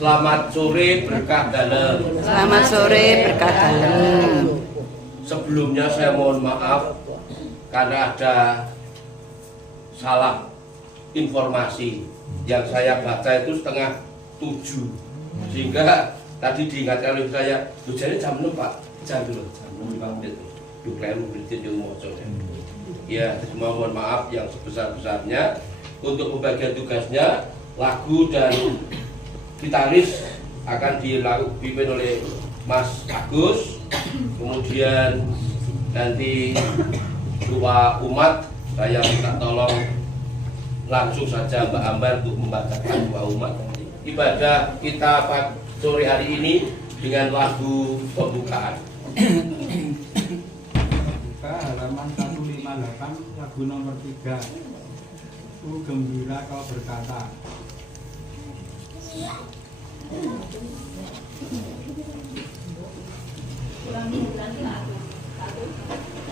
Selamat sore berkah dalam. Selamat sore berkah dalam. Sebelumnya saya mohon maaf karena ada salah informasi. Yang saya baca itu setengah 7, sehingga tadi diingatkan oleh saya, jadi jam 6 Pak, jam 6 menit. Dukleru berarti ya, mohon maaf yang sebesar-besarnya. Untuk pembagian tugasnya, lagu dan gitaris akan dipimpin oleh Mas Agus. Kemudian nanti doa umat, saya minta tolong langsung saja Mbak Ambar untuk membacakan doa umat. Ibadah kita sore hari ini dengan lagu pembukaan. Halaman 158, lagu nomor 3. Ku gembira kau berkata.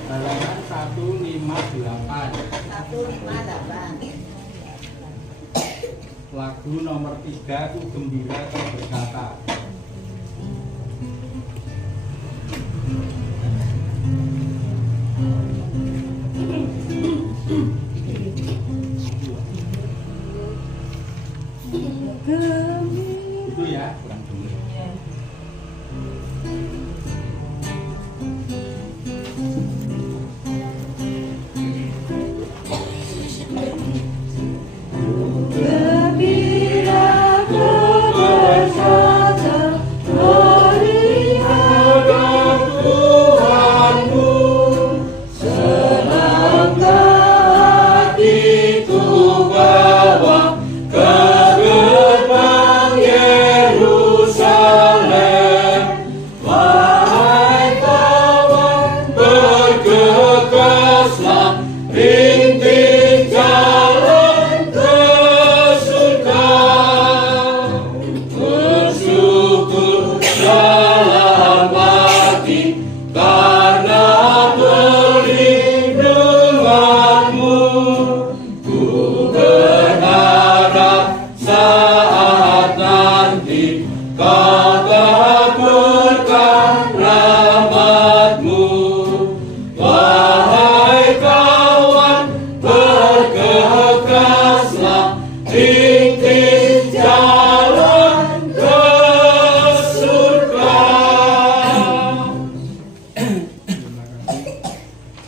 Halaman 158. Lagu nomor 3, ku gembira kau berkata. Itu ya, kurang dulu.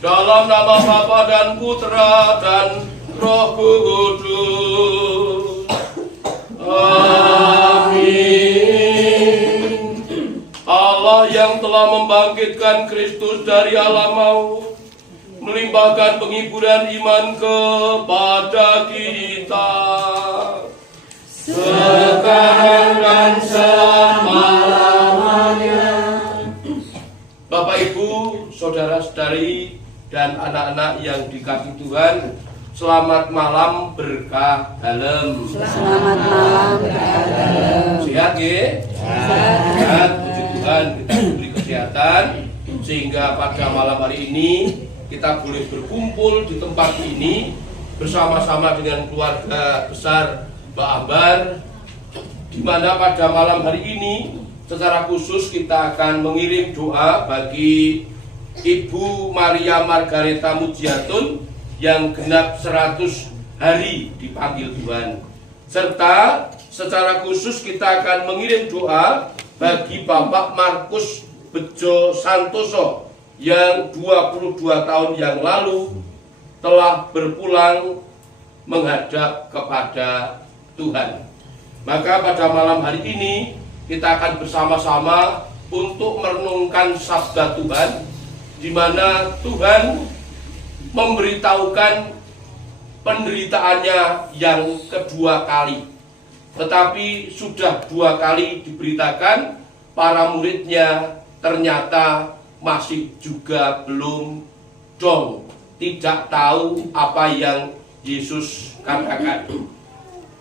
Dalam nama Bapa dan Putra dan Roh Kudus. Amin. Allah yang telah membangkitkan Kristus dari alam maut, melimpahkan penghiburan iman kepada kita sekarang dan selama-lamanya. Bapak Ibu, saudara-saudari dan anak-anak yang dikasihi Tuhan, selamat malam berkah dalam. Selamat malam berkah dalam. Sehat ya? Sehat, puji Tuhan, kita diberi kesehatan sehingga pada malam hari ini kita boleh berkumpul di tempat ini bersama-sama dengan keluarga besar Mbak Ambar, di mana pada malam hari ini secara khusus kita akan mengirim doa bagi Ibu Maria Margareta Mujiatun yang genap 100 hari dipanggil Tuhan. Serta secara khusus kita akan mengirim doa bagi Bapak Markus Bejo Santoso yang 22 tahun yang lalu telah berpulang menghadap kepada Tuhan. Maka pada malam hari ini kita akan bersama-sama untuk merenungkan sabda Tuhan, di mana Tuhan memberitahukan penderitaannya yang kedua kali. Tetapi sudah 2 kali diberitakan, para muridnya ternyata masih juga belum dong, tidak tahu apa yang Yesus katakan.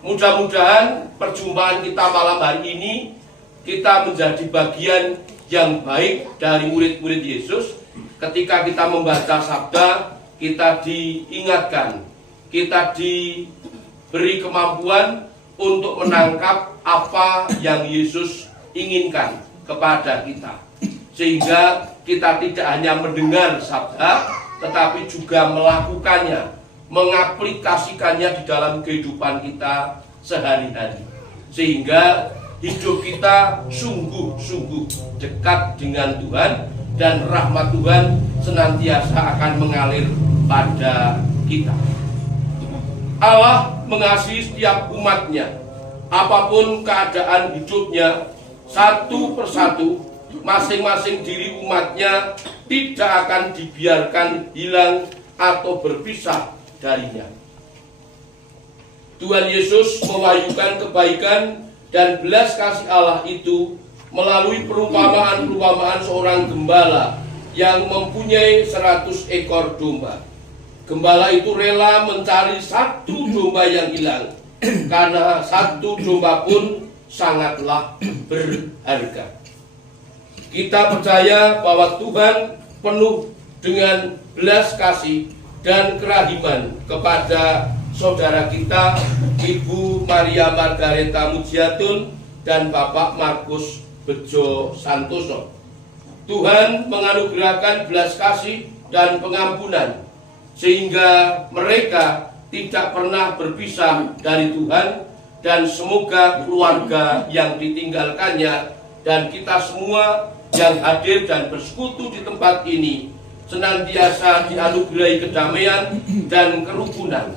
Mudah-mudahan perjumpaan kita malam hari ini, kita menjadi bagian yang baik dari murid-murid Yesus. Ketika kita membaca sabda, kita diingatkan, kita diberi kemampuan untuk menangkap apa yang Yesus inginkan kepada kita, sehingga kita tidak hanya mendengar sabda, tetapi juga melakukannya, mengaplikasikannya di dalam kehidupan kita sehari-hari, sehingga hidup kita sungguh-sungguh dekat dengan Tuhan, dan rahmat Tuhan senantiasa akan mengalir pada kita. Allah mengasihi setiap umatnya, apapun keadaan hidupnya, satu persatu, masing-masing diri umatnya tidak akan dibiarkan hilang atau berpisah darinya. Tuhan Yesus mewahyukan kebaikan dan belas kasih Allah itu melalui perumpamaan-perumpamaan seorang gembala yang mempunyai 100 ekor domba. Gembala itu rela mencari satu domba yang hilang, karena satu domba pun sangatlah berharga. Kita percaya bahwa Tuhan penuh dengan belas kasih dan kerahiman kepada saudara kita, Ibu Maria Margareta Mujiatun dan Bapak Markus Bejo Santoso. Tuhan menganugerahkan belas kasih dan pengampunan, sehingga mereka tidak pernah berpisah dari Tuhan, dan semoga keluarga yang ditinggalkannya dan kita semua yang hadir dan bersekutu di tempat ini senantiasa dianugerahi kedamaian dan kerukunan.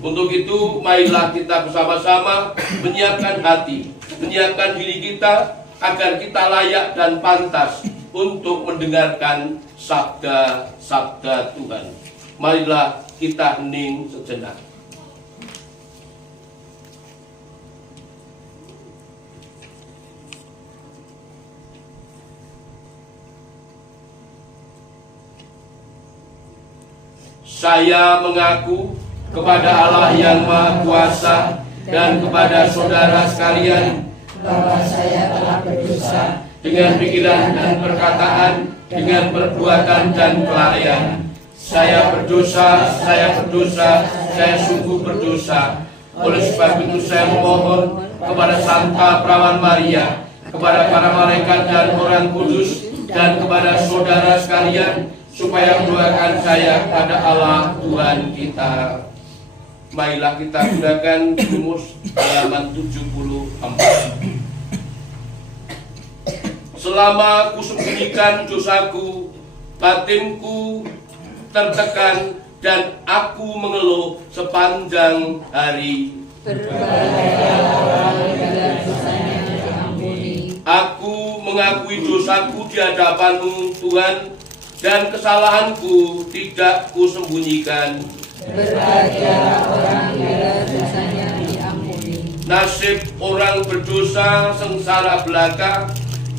Untuk itu, marilah kita bersama-sama menyiapkan hati, menyiapkan diri kita agar kita layak dan pantas untuk mendengarkan sabda-sabda Tuhan. Marilah kita hening sejenak. Saya mengaku kepada Allah yang Maha Kuasa dan kepada saudara sekalian bahwa saya telah berdosa dengan pikiran dan perkataan, dengan perbuatan dan kelalaian. Saya berdosa, saya sungguh berdosa. Oleh sebab itu saya memohon kepada Santa Perawan Maria, kepada para malaikat dan orang kudus, dan kepada saudara sekalian, supaya mendoakan saya pada Allah Tuhan kita. Marilah kita gunakan rumus halaman 74. Selama kusembunyikan dosaku, batinku tertekan dan aku mengeluh sepanjang hari. Berbahagialah orang bila dosanya diampuni. Aku mengakui dosaku di hadapan-Mu, Tuhan, dan kesalahanku tidak kusembunyikan. Berbahagialah orang bila dosanya diampuni. Nasib orang berdosa sengsara belaka,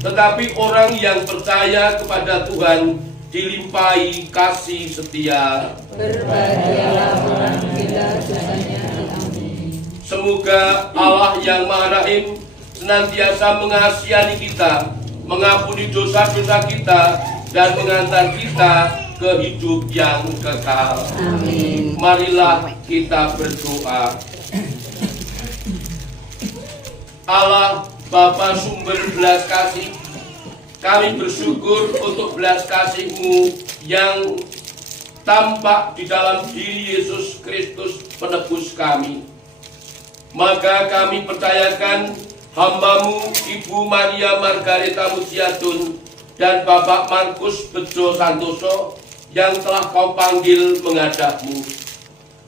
tetapi orang yang percaya kepada Tuhan dilimpahi kasih setia. Berbahagialah orang bila dosanya diampuni. Semoga Allah yang Maha Rahim senantiasa mengasihani kita, mengampuni dosa-dosa kita, dan mengantar kita ke hidup yang kekal. Amin. Marilah kita berdoa. Allah Bapa sumber belas kasih, kami bersyukur untuk belas kasih-Mu yang tampak di dalam diri Yesus Kristus penebus kami. Maka kami percayakan hamba-Mu Ibu Maria Margareta Mujiatun dan Bapak Markus Bejo Santoso yang telah Kau panggil menghadap-Mu.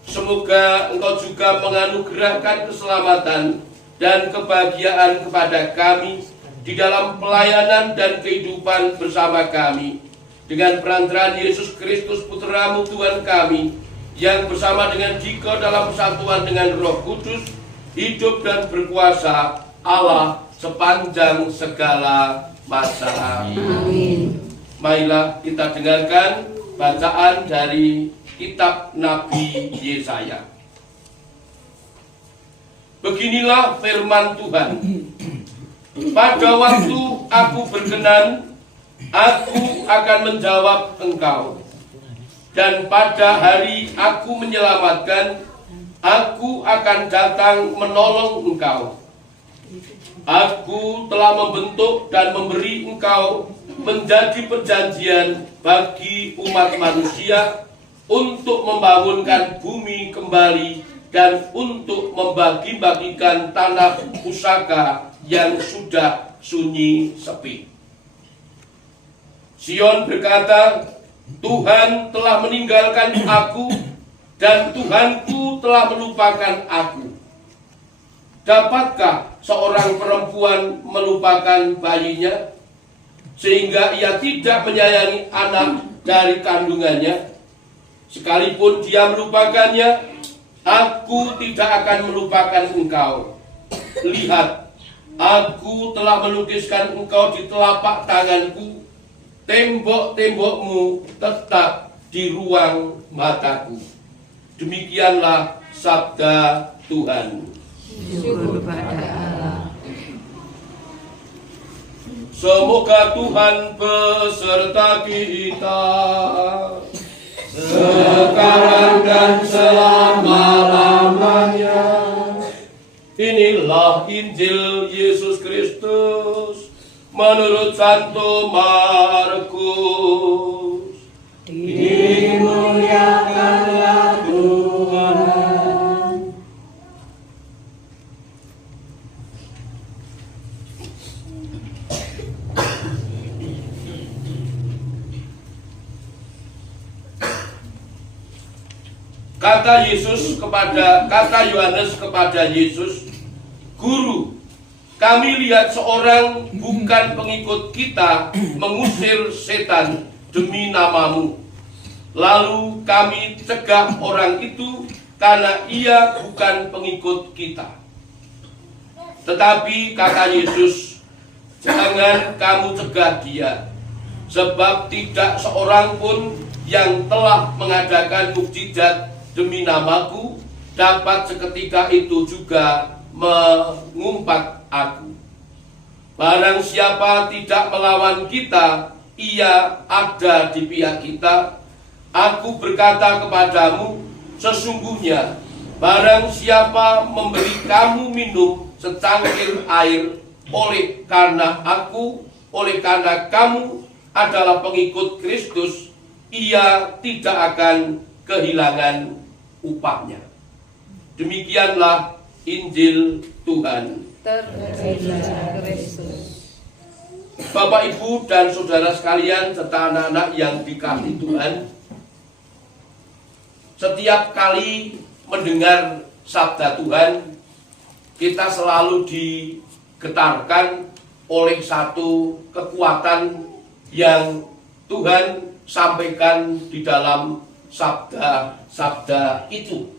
Semoga Engkau juga menganugerahkan keselamatan dan kebahagiaan kepada kami di dalam pelayanan dan kehidupan bersama kami, dengan perantaraan Yesus Kristus Putra-Mu Tuhan kami, yang bersama dengan Dika dalam persatuan dengan Roh Kudus, hidup dan berkuasa Allah sepanjang segala masa. Amin. Marilah kita dengarkan bacaan dari kitab Nabi Yesaya. Beginilah firman Tuhan. Pada waktu aku berkenan, aku akan menjawab engkau. Dan pada hari aku menyelamatkan, Aku akan datang menolong engkau. Aku telah membentuk dan memberi engkau menjadi perjanjian bagi umat manusia untuk membangunkan bumi kembali dan untuk membagi-bagikan tanah pusaka yang sudah sunyi sepi. Sion berkata, Tuhan telah meninggalkan aku dan Tuhanku telah melupakan aku. Dapatkah seorang perempuan melupakan bayinya sehingga ia tidak menyayangi anak dari kandungannya? Sekalipun dia melupakannya, aku tidak akan melupakan engkau. Lihat, aku telah melukiskan engkau di telapak tanganku. Tembok-tembokmu tetap di ruang mataku. Demikianlah sabda Tuhan. Syukur pada Allah. Semoga Tuhan beserta kita sekarang dan selama-lamanya. Inilah Injil Yesus Kristus menurut Santo Markus. Dimuliakanlah Tuhan. Kata Yohanes kepada Yesus, Guru, kami lihat seorang bukan pengikut kita mengusir setan demi namamu. Lalu kami cegah orang itu karena ia bukan pengikut kita. Tetapi kata Yesus, jangan kamu cegah dia, sebab tidak seorang pun yang telah mengadakan mukjizat demi namaku dapat seketika itu juga mengumpat aku. Barang siapa tidak melawan kita, ia ada di pihak kita. Aku berkata kepadamu, sesungguhnya barang siapa memberi kamu minum secangkir air oleh karena kamu adalah pengikut Kristus, ia tidak akan kehilangan upahnya. Demikianlah Injil Tuhan. Terpujilah Kristus. Bapak, Ibu, dan saudara sekalian serta anak-anak yang dikasihi Tuhan, setiap kali mendengar sabda Tuhan, kita selalu digetarkan oleh satu kekuatan yang Tuhan sampaikan di dalam sabda-sabda itu.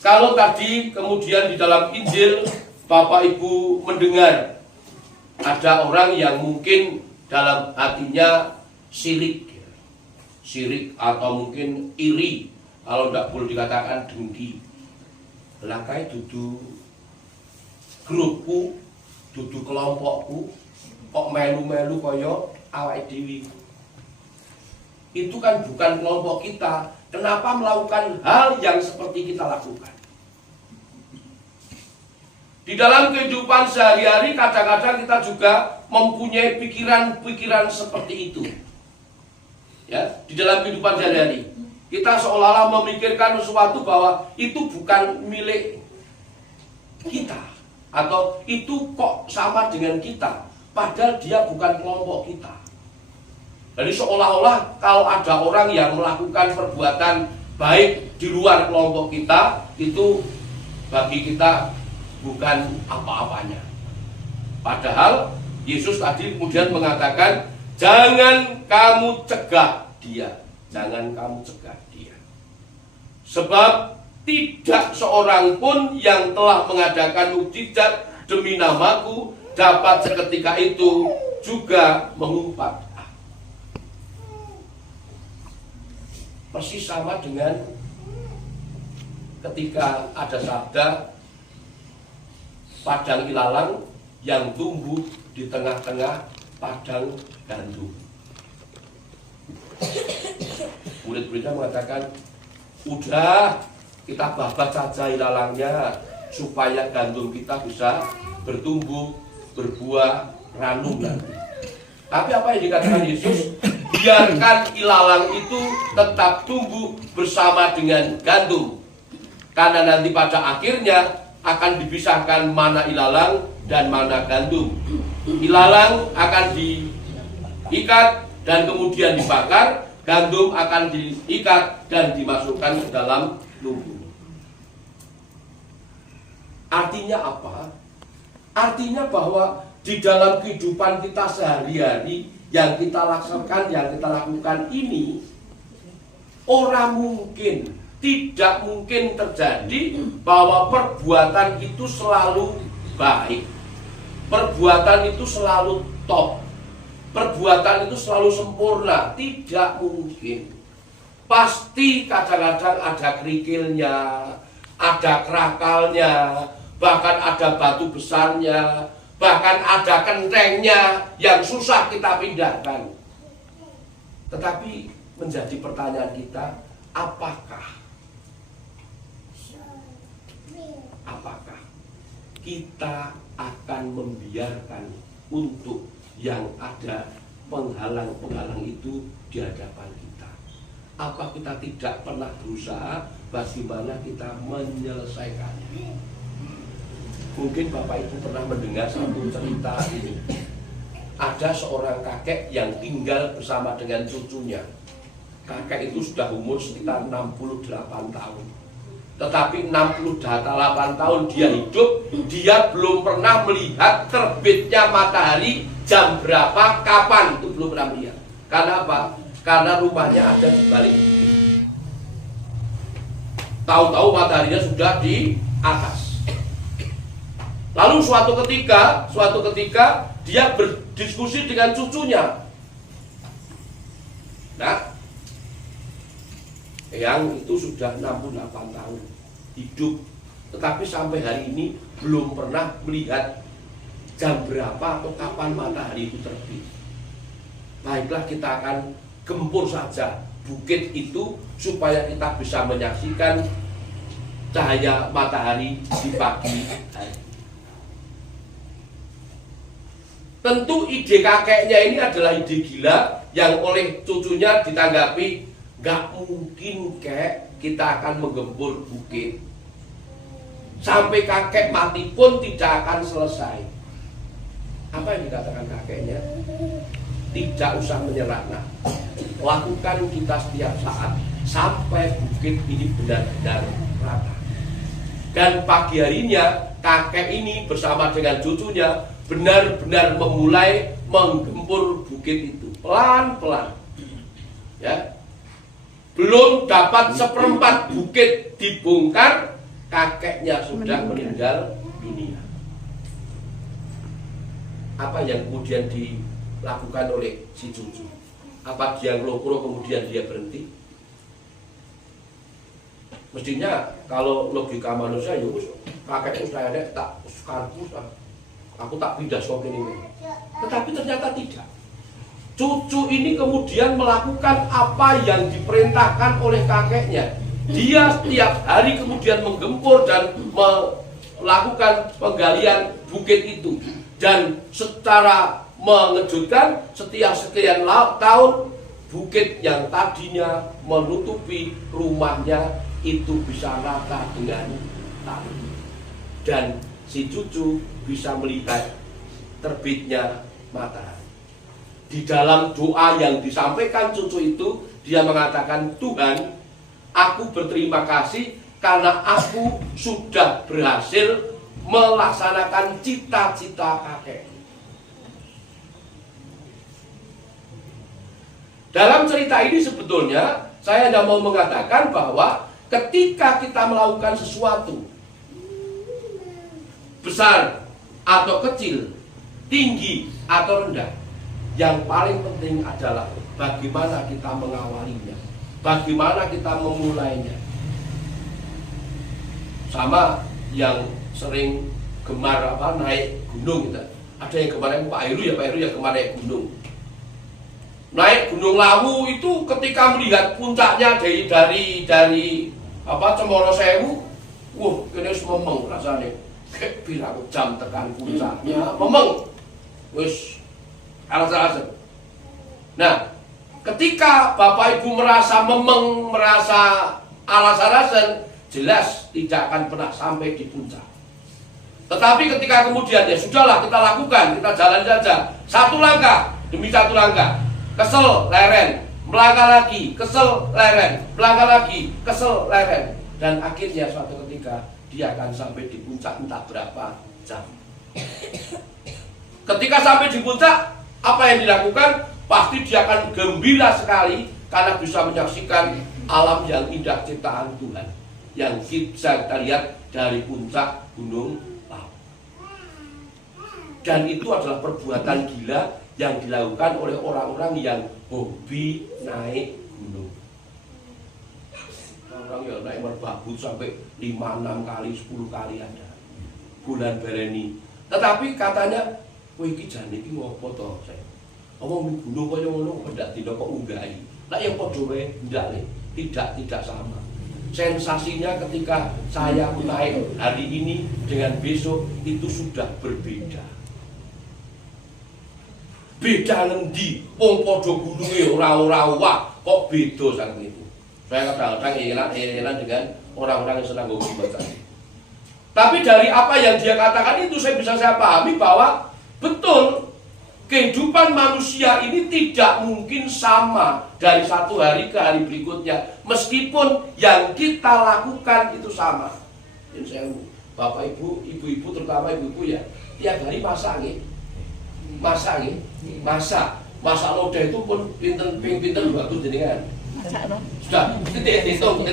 Kalau tadi kemudian di dalam Injil Bapak Ibu mendengar ada orang yang mungkin dalam hatinya sirik atau mungkin iri, kalau tidak boleh dikatakan dengki. Lakai dudu grupku, dudu kelompokku, kok melu-melu kaya awake dhewe. Itu kan bukan kelompok kita. Kenapa melakukan hal yang seperti kita lakukan? Di dalam kehidupan sehari-hari kadang-kadang kita juga mempunyai pikiran-pikiran seperti itu. Ya, di dalam kehidupan sehari-hari kita seolah-olah memikirkan sesuatu bahwa itu bukan milik kita, atau itu kok sama dengan kita, padahal dia bukan kelompok kita. Jadi seolah-olah kalau ada orang yang melakukan perbuatan baik di luar kelompok kita, itu bagi kita bukan apa-apanya. Padahal Yesus tadi kemudian mengatakan, jangan kamu cegah dia. Jangan kamu cegah dia. Sebab tidak seorang pun yang telah mengadakan mukjizat demi namaku dapat seketika itu juga mengumpat. Persis sama dengan ketika ada sabda padang ilalang yang tumbuh di tengah-tengah padang gandum. Murid-muridnya mengatakan, udah kita babat saja ilalangnya supaya gandum kita bisa bertumbuh, berbuah, ranum nanti. Tapi apa yang dikatakan Yesus? Biarkan ilalang itu tetap tumbuh bersama dengan gandum. Karena nanti pada akhirnya akan dipisahkan mana ilalang dan mana gandum. Ilalang akan diikat dan kemudian dibakar, gandum akan diikat dan dimasukkan ke dalam lumbung. Artinya apa? Artinya bahwa di dalam kehidupan kita sehari-hari yang kita lakukan ini, tidak mungkin terjadi bahwa perbuatan itu selalu baik, perbuatan itu selalu top, perbuatan itu selalu sempurna. Tidak mungkin. Pasti kadang-kadang ada kerikilnya, ada kerakalnya, bahkan ada batu besarnya, bahkan ada kentengnya yang susah kita pindahkan. Tetapi menjadi pertanyaan kita, apakah kita akan membiarkan untuk yang ada penghalang-penghalang itu di hadapan kita? Apa kita tidak pernah berusaha bagaimana kita menyelesaikannya? Mungkin Bapak Ibu pernah mendengar satu cerita ini. Ada seorang kakek yang tinggal bersama dengan cucunya. Kakek itu sudah umur sekitar 68 tahun. Tetapi 68 tahun dia hidup, dia belum pernah melihat terbitnya matahari jam berapa, kapan, itu belum pernah melihat. Karena apa? Karena rumahnya ada di balik bukit. Tahu-tahu mataharinya sudah di atas. Lalu suatu ketika dia berdiskusi dengan cucunya. Nah, yang itu sudah 68 tahun hidup, tetapi sampai hari ini belum pernah melihat jam berapa atau kapan matahari itu terbit. Baiklah, kita akan gempur saja bukit itu supaya kita bisa menyaksikan cahaya matahari di pagi hari. Tentu ide kakeknya ini adalah ide gila yang oleh cucunya ditanggapi, gak mungkin kek kita akan menggempur bukit sampai kakek mati pun tidak akan selesai. Apa yang dikatakan kakeknya? Tidak usah menyerah, nah, lakukan kita setiap saat sampai bukit ini benar-benar rata. Dan pagi harinya kakek ini bersama dengan cucunya benar-benar memulai menggempur bukit itu pelan-pelan. Ya, belum dapat seperempat bukit dibongkar, kakeknya sudah meninggal dunia. Apa yang kemudian dilakukan oleh si cucu? Apa dia ngelokro kemudian dia berhenti? Mestinya kalau logika manusia, ya kakeknya sudah ada, tak karpus, aku tak pindah sok ini. Tetapi ternyata tidak. Cucu ini kemudian melakukan apa yang diperintahkan oleh kakeknya. Dia setiap hari kemudian menggempur dan melakukan penggalian bukit itu. Dan secara mengejutkan, setiap sekian tahun bukit yang tadinya menutupi rumahnya itu bisa rata dengan tanah. Dan si cucu bisa melihat terbitnya matahari. Di dalam doa yang disampaikan cucu itu, dia mengatakan, Tuhan, aku berterima kasih karena aku sudah berhasil melaksanakan cita-cita kakek. Dalam cerita ini sebetulnya saya hanya mau mengatakan bahwa ketika kita melakukan sesuatu besar atau kecil, tinggi atau rendah, yang paling penting adalah bagaimana kita mengawalinya, bagaimana kita memulainya. Sama yang sering gemar naik gunung gitu. Ada yang kemarin Pak Heru ya kemarin naik gunung. Naik Gunung Lawu itu ketika melihat puncaknya dari Cemoro Sewu, kene wis memeng rasane. Kek pirang jam tekan puncaknya, memeng. Wis alas-alasan. Nah, ketika Bapak Ibu merasa memeng, merasa alas-alasan, jelas tidak akan pernah sampai di puncak. Tetapi ketika kemudian ya sudahlah kita lakukan, kita jalan saja. Satu langkah demi satu langkah. Kesel, leren, melangkah lagi, kesel, leren, melangkah lagi, kesel, leren. Dan akhirnya suatu ketika dia akan sampai di puncak entah berapa jam. Ketika sampai di puncak, apa yang dilakukan? Pasti dia akan gembira sekali karena bisa menyaksikan alam yang indah ciptaan Tuhan yang bisa kita lihat dari puncak Gunung Lawu. Dan itu adalah perbuatan gila yang dilakukan oleh orang-orang yang hobi naik gunung. Orang yang naik merbabu sampai 5, 6 kali, 10 kali ada. Bulan bereni. Tetapi katanya, kowe iki jane iki ngopo to, saya? Omong gunung kaya ngono ndak tidak kok unggahi. Lah yang padha wae ndak le, tidak sama. Sensasinya ketika saya naik hari ini dengan besok itu sudah berbeda. Beda ngendi? Wong padha gununge ora wah, kok beda saking itu. Saya kadang-kadang elan dengan orang-orang yang sedang hobi baca. Tapi dari apa yang dia katakan itu saya pahami bahwa betul kehidupan manusia ini tidak mungkin sama dari satu hari ke hari berikutnya, meskipun yang kita lakukan itu sama. Jadi Bapak Ibu, ibu-ibu terutama ibu-ibu ya, tiap hari masak lodeh itu pun pinten bagus jenengan. Sudah, hitung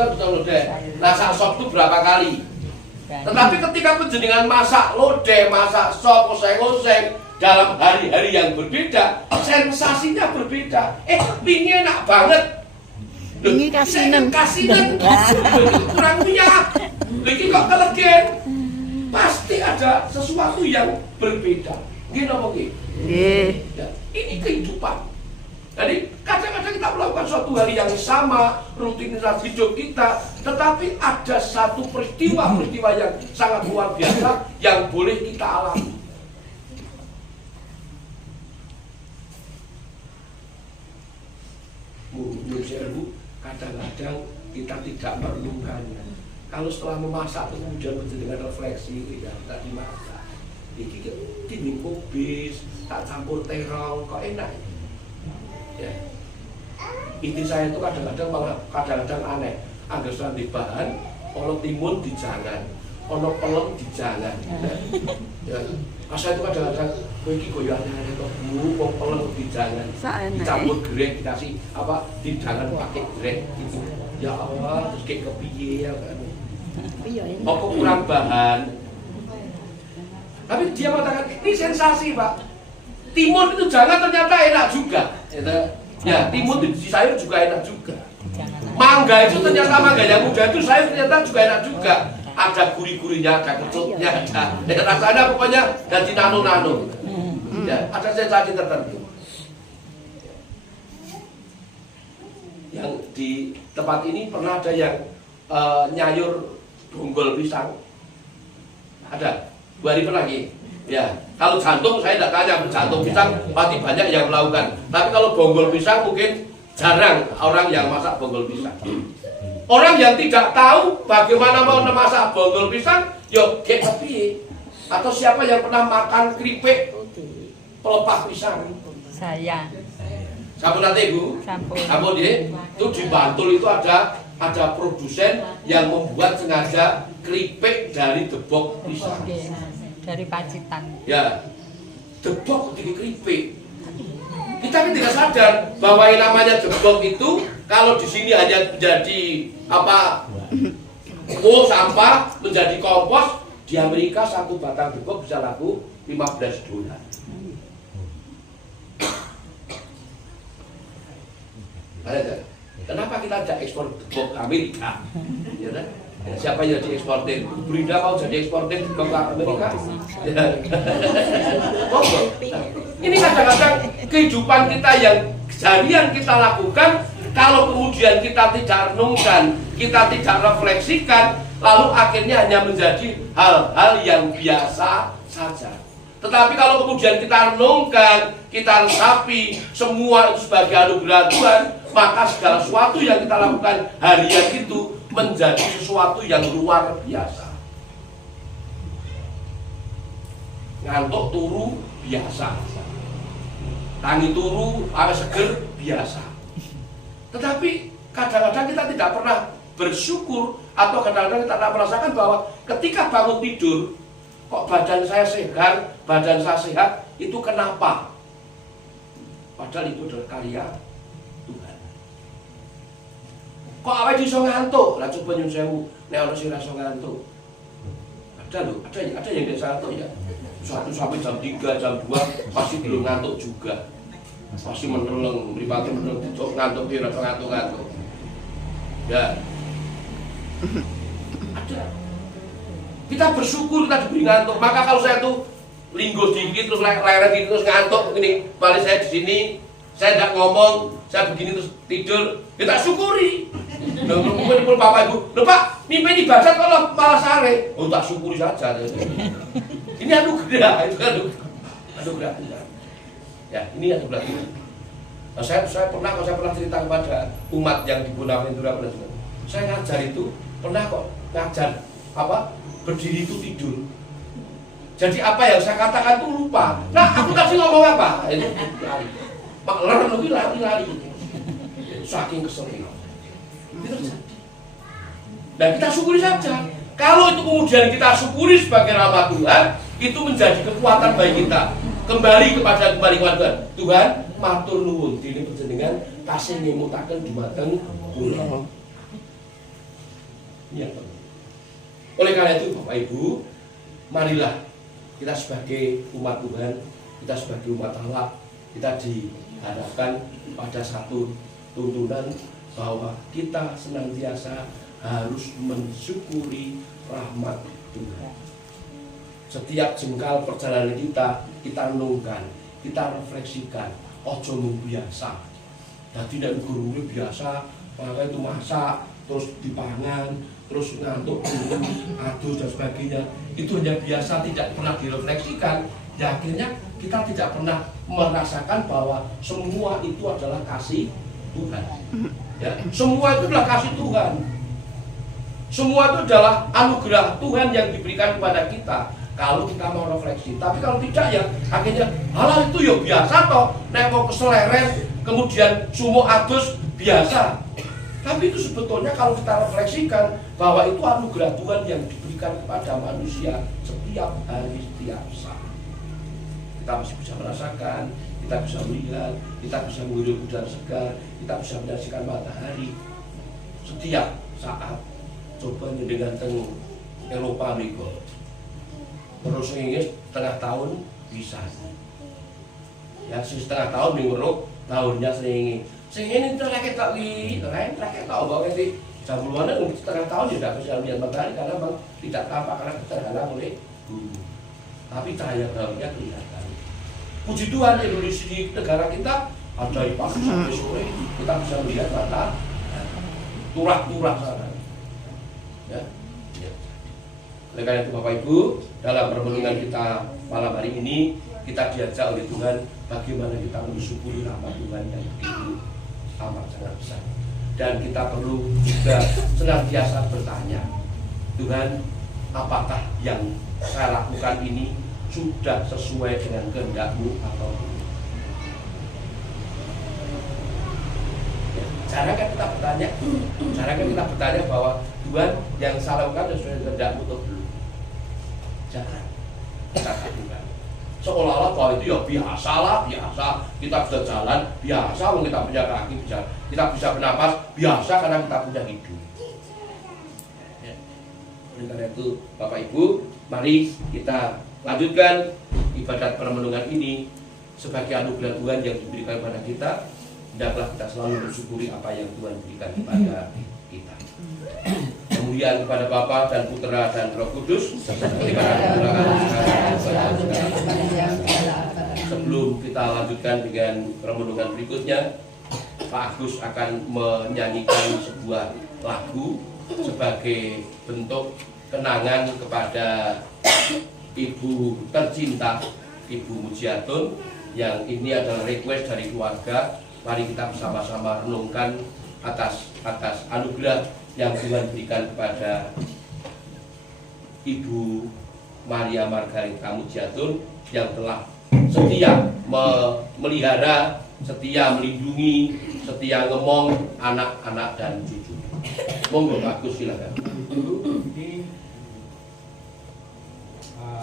kan betul lodeh. Masak sop itu berapa kali? Tetapi ketika penjenengan masak lodeh, masak sop, oseng-oseng dalam hari-hari yang berbeda, sensasinya berbeda. Ini enak banget. Ini kasinan. Kurang punya. Ini kok kelegen. Pasti ada sesuatu yang berbeda. Gini apa gini? Ini kehidupan. Jadi kadang-kadang kita melakukan suatu hari yang sama, rutinitas hidup kita, tetapi ada satu peristiwa yang sangat luar biasa yang boleh kita alami. Kadang-kadang kita tidak merenungkannya. Kalau setelah memasak kemudian dengan refleksi, ya tak dimasak. Ini dinding kubis, tak campur terong, kok enak. Ya. Inti saya itu kadang-kadang aneh. Angger di bahan, ono timun di jangan, ono pelem di jangan. Ya. Saya itu kadang-kadang kowe iki koyo aneh-aneh kok kok pelem di jangan. Dicampur gereh dikasih di jangan pakai gereh gitu. Ya Allah, terus kayak kepiye ya kan. Kok kurang bahan. Tapi dia mengatakan, ini sensasi Pak. Timun itu jangan ternyata enak juga. Ya, timun di sayur juga enak juga. Mangga itu ternyata mangga yang muda itu sayur ternyata juga enak juga. Ada gurih-gurihnya, ada kecutnya, ada rasanya pokoknya jadi nano-nano. Ya, ada sensasi tertentu. Yang di tempat ini pernah ada yang nyayur bonggol pisang. Ada. 2 hari pernah lagi. Ya, kalau jantung saya tidak tanya, jantung pisang pasti banyak yang melakukan. Tapi kalau bonggol pisang mungkin jarang orang yang masak bonggol pisang. Orang yang tidak tahu bagaimana mau memasak bonggol pisang, yo kayak sepi. Atau siapa yang pernah makan keripik pelepah pisang? Saya. Sampun nanti Ibu? Sampun ya. Itu di Bantul itu ada produsen yang membuat sengaja keripik dari debok pisang. Dari Pacitan. Ya, debok di keripik. Kita kan tidak sadar bahwa yang namanya debok itu kalau di sini hanya menjadi sampah menjadi kompos, di Amerika satu batang debok bisa laku $15. Kenapa kita ada ekspor debok ke Amerika? Ya, kan? Ya, siapa yang jadi eksportir? Brida mau jadi eksportir debok ke Amerika? Ya. Ini kadang-kadang kehidupan kita yang seharian kita lakukan Kalau kemudian kita tidak renungkan, kita tidak refleksikan, lalu akhirnya hanya menjadi hal-hal yang biasa saja. Tetapi kalau kemudian kita renungkan, kita resapi semua itu sebagai anugerah Tuhan, maka segala sesuatu yang kita lakukan harian itu menjadi sesuatu yang luar biasa. Ngantuk turu biasa, tangi turu awet seger biasa. Tetapi kadang-kadang kita tidak pernah bersyukur, atau kadang-kadang kita tidak merasakan bahwa ketika bangun tidur, kok badan saya segar, badan saya sehat, itu kenapa? Padahal itu adalah karya Tuhan. Kok awake iso ngantuk? Lah coba nyun sewu, nek ana sing iso ngantuk. Ada loh, ada yang bisa ngantuk ya. Suatu sampai jam 3, jam 2 pasti belum ngantuk juga. Pasti meneleng, mripate meneleng, ngantuk dia rasa ngantuk-ngantuk. Ya. Ada. Kita bersyukur kita diberi ngantuk. Maka kalau saya tuh linggo dikit terus layar dikit terus ngantuk gini, balik saya di sini, saya tidak ngomong, saya begini terus tidur, kita syukuri. Mungkin pun Bapak Ibu, loh Pak, mimpi dibaca kalau malah sare, oh tak syukuri saja. Ini anugerah, itu anugerah Tuhan. Ya, ini anugerah Tuhan. Nah, saya pernah cerita kepada umat yang di Bonaventura, saya ngajar itu pernah kok ngajar apa berdiri itu tidur. Jadi apa yang saya katakan itu lupa. Nah, aku tadi ngomong apa? Itu lari. Mak lari. Saking keselnya. Itu terjadi. Dan kita syukuri saja. Kalau itu kemudian kita syukuri sebagai rahmat Tuhan, itu menjadi kekuatan bagi kita. Kembali kepada Tuhan. Tuhan, matur nuwun dene panjenengan tasih ngemutaken dumateng kula. Ini yang penting. Oleh karena itu Bapak Ibu, marilah kita sebagai umat Tuhan, kita sebagai umat Allah, kita dihadapkan pada satu tuntunan bahwa kita senantiasa harus mensyukuri rahmat Tuhan. Setiap jengkal perjalanan kita renungkan, kita refleksikan, ojo biasa. Jadi nek guru biasa, maka itu masak, terus dipangan, terus ngantuk, adus dan sebagainya. Itu hanya biasa, tidak pernah direfleksikan. Ya akhirnya kita tidak pernah merasakan bahwa semua itu adalah kasih Tuhan. Ya, semua itu adalah kasih Tuhan. Semua itu adalah anugerah Tuhan yang diberikan kepada kita. Kalau kita mau refleksi, tapi kalau tidak ya akhirnya hal itu ya biasa toh. Nek mau keseleret, kemudian sumuk adus biasa. Tapi itu sebetulnya kalau kita refleksikan bahwa itu anugerah Tuhan yang diberikan kepada manusia setiap hari, setiap saat. Kita masih bisa merasakan, kita bisa melihat, kita bisa menghirup udara segar, kita bisa menyaksikan matahari setiap saat. Coba dengan teng Eropa miko, terus ini setengah tahun bisa, ya setengah tahun minggu tahunnya sering ini terakhir tak terakhir tahu bahwa nanti jam puluhan setengah tahun tidak bisa melihat matahari karena memang tidak tampak karena terhalang oleh bumi. Tapi cahaya terangnya kelihatan. Puji Tuhan Indonesia di negara kita ada pagi sampai sore kita bisa melihat matahari turah-turah sana. Ya. Oleh karena itu Bapak Ibu, dalam permenungan kita malam hari ini kita diajak oleh Tuhan bagaimana kita mensyukuri rahmat Tuhan yang begitu amat sangat besar. Dan kita perlu juga senantiasa bertanya, Tuhan, apakah yang saya lakukan ini sudah sesuai dengan kehendak-Mu atau tidak? Cara kan kita bertanya, bahwa Tuhan yang saya lakukan sesuai dengan kehendak-Mu atau belum? Jangan Tuhan. Seolah-olah bahwa itu ya biasa kita bisa jalan biasa, kita punya kaki bisa, kita bisa bernapas biasa karena kita punya hidup. Ya. Oleh karena itu Bapak Ibu, mari kita lanjutkan ibadat permenungan ini sebagai anugerah Tuhan yang diberikan kepada kita. Hendaklah kita selalu bersyukuri apa yang Tuhan berikan kepada kita. Kemudian kepada Bapa dan Putra dan Roh Kudus seperti pada sebelum kita lanjutkan dengan permenungan berikutnya, Pak Agus akan menyanyikan sebuah lagu sebagai bentuk kenangan kepada Ibu tercinta, Ibu Mujiatun, yang ini adalah request dari keluarga. Mari kita bersama-sama renungkan atas anugerah yang Tuhan berikan kepada Ibu Maria Margarita Mujiatun yang telah setia memelihara, setia melindungi, setia ngomong anak-anak dan cucu. Monggo Pak Agus, silakan. Ini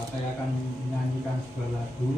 saya akan menyanyikan sebuah lagu